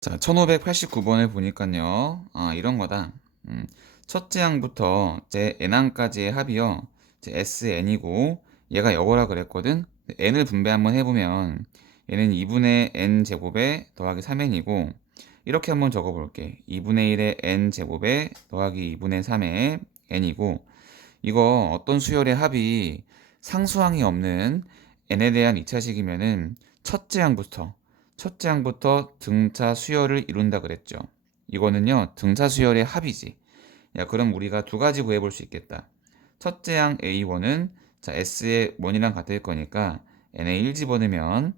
자, 1589번을 보니까요. 아, 이런 거다. 음, 첫째 항부터 제 n항까지의 합이요. 제 sn이고 얘가 역어라 그랬거든. n을 분배 한번 해보면 얘는 2분의 n 제곱에 더하기 3n이고 이렇게 한번 적어볼게. 2분의 1의 n 제곱에 더하기 2분의 3의 n이고 이거 어떤 수열의 합이 상수항이 없는 n에 대한 2차식이면은 첫째 항부터 첫째 항부터 등차 수열을 이룬다 그랬죠. 이거는요, 등차 수열의 합이지. 야, 그럼 우리가 두 가지 구해볼 수 있겠다. 첫째 항 A1은 자, S의 원이랑 같을 거니까 n에 1 집어넣으면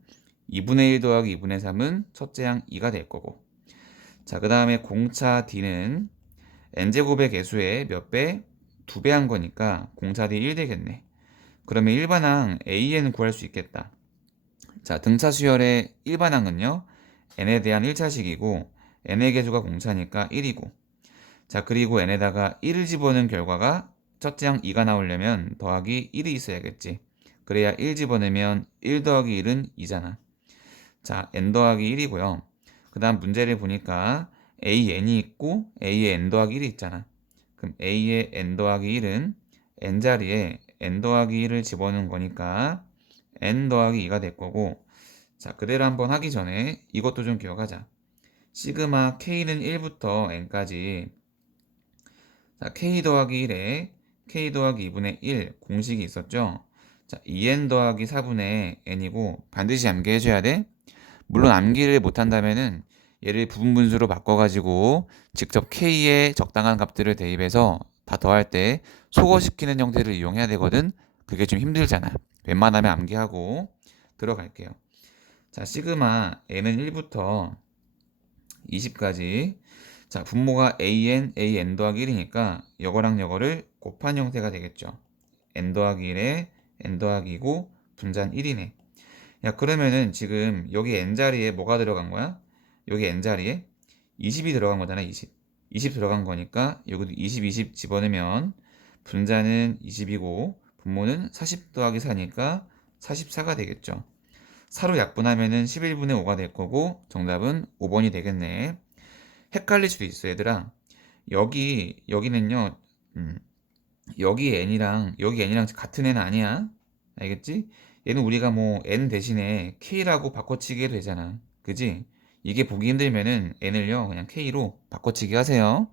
2분의 1 더하기 2분의 3은 첫째 항 2가 될 거고. 자, 그 다음에 공차 D는 n제곱의 개수의 몇 배? 두 배 한 거니까 공차 D 1 되겠네. 그러면 일반항 AN 구할 수 있겠다. 자, 등차 수열의 일반항은요. n에 대한 1차식이고 n의 개수가 공차니까 1이고 자, 그리고 n에다가 1을 집어넣은 결과가 첫째 항 2가 나오려면 더하기 1이 있어야겠지. 그래야 1 집어넣으면 1 더하기 1은 2잖아. 자, n 더하기 1이고요. 그 다음 문제를 보니까 an이 있고 a에 n 더하기 1이 있잖아. 그럼 a에 n 더하기 1은 n 자리에 n 더하기 1을 집어넣은 거니까 n 더하기 2가 될 거고 자 그대로 한번 하기 전에 이것도 좀 기억하자. 시그마 k는 1부터 n까지. 자 k 더하기 1에 k 더하기 2분의 1 공식이 있었죠? 자 2n 더하기 4분의 n이고 반드시 암기해줘야 돼. 물론 암기를 못한다면은 얘를 부분 분수로 바꿔가지고 직접 k의 적당한 값들을 대입해서 다 더할 때 소거시키는 형태를 이용해야 되거든. 그게 좀 힘들잖아 웬만하면 암기하고 들어갈게요. 자, 시그마 n은 1부터 20까지 자, 분모가 an, an 더하기 1이니까 이거랑 이거를 곱한 형태가 되겠죠. n 더하기 1에 n 더하기 2고 분자는 1이네. 야, 그러면은 지금 여기 n 자리에 뭐가 들어간 거야? 여기 n 자리에 20이 들어간 거잖아, 20. 20 들어간 거니까 여기도 20, 20 집어넣으면 분자는 20이고 분모는 40 더하기 4니까 44가 되겠죠. 4로 약분하면은 11분의 5가 될 거고 정답은 5번이 되겠네. 헷갈릴 수도 있어 얘들아. 여기 여기는요. 음, 여기 n이랑 여기 n이랑 같은 애는 아니야. 알겠지? 얘는 우리가 뭐 n 대신에 k라고 바꿔치기 해도 되잖아. 그지? 이게 보기 힘들면은 n을요 그냥 k로 바꿔치기 하세요.